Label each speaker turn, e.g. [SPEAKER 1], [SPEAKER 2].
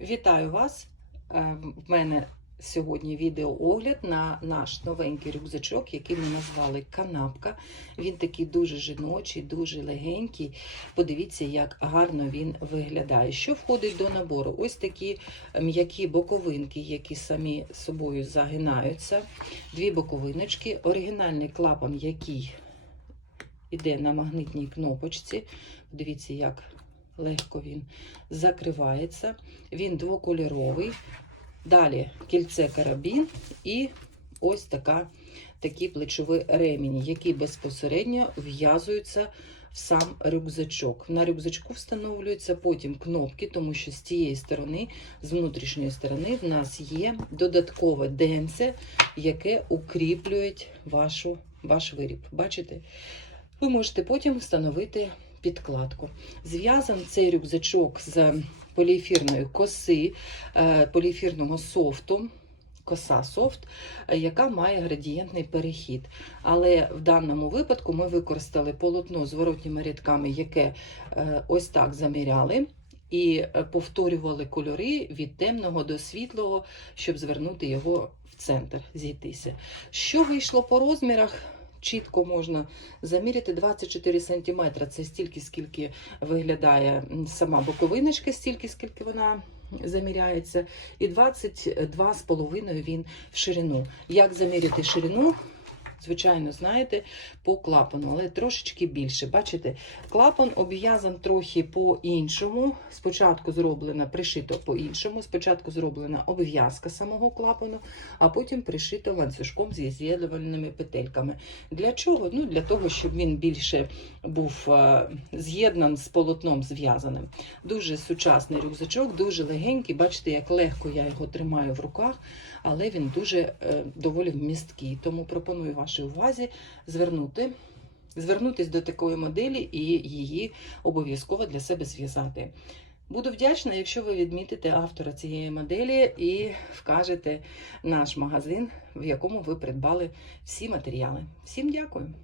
[SPEAKER 1] Вітаю вас! Е, В мене сьогодні відеоогляд на наш новенький рюкзачок, який ми назвали Канапка. Він такий дуже жіночий, дуже легенький. Подивіться, як гарно він виглядає. Що входить до набору? Ось такі м'які боковинки, які самі собою загинаються. Дві боковиночки, оригінальний клапан, який іде на магнитній кнопочці. Подивіться, як легко він закривається. Він двокольоровий. Далі кільце карабін і ось така, такі плечові ремені, які безпосередньо в'язуються в сам рюкзачок. На рюкзачку встановлюються потім кнопки, тому що з цієї сторони, з внутрішньої сторони, в нас є додаткове денце, яке укріплює ваш виріб. Бачите? Ви можете потім встановити підкладку. Зв'язан цей рюкзачок з поліефірної коси, е, поліефірного софту. Коса софт, е, яка має градієнтний перехід. Але в даному випадку ми використали полотно з воротніми рядками, яке е, ось так заміряли, і повторювали кольори від темного до світлого, щоб звернути його в центр, зійтися. Що вийшло по розмірах? Чітко можна заміряти 24 см. Це стільки, скільки виглядає сама боковиночка, стільки, скільки вона заміряється, і 22,5 він в ширину. Як заміряти ширину? Звичайно, знаєте, по клапану, але трошечки більше. Бачите, клапан обв'язан трохи по-іншому. Спочатку зроблена, пришито по-іншому. Спочатку зроблена обв'язка самого клапану, а потім пришито ланцюжком зі з'єднувальними петельками. Для чого? Ну, Для того, щоб він більше був е, з'єднан з полотном зв'язаним. Дуже сучасний рюкзачок, дуже легенький. Бачите, як легко я його тримаю в руках, але він дуже е, доволі вмісткий. Тому пропоную вашій увазі звернути. звернутися до такої моделі і її обов'язково для себе зв'язати. Буду вдячна, якщо ви відмітите автора цієї моделі і вкажете наш магазин, в якому ви придбали всі матеріали. Всім дякую!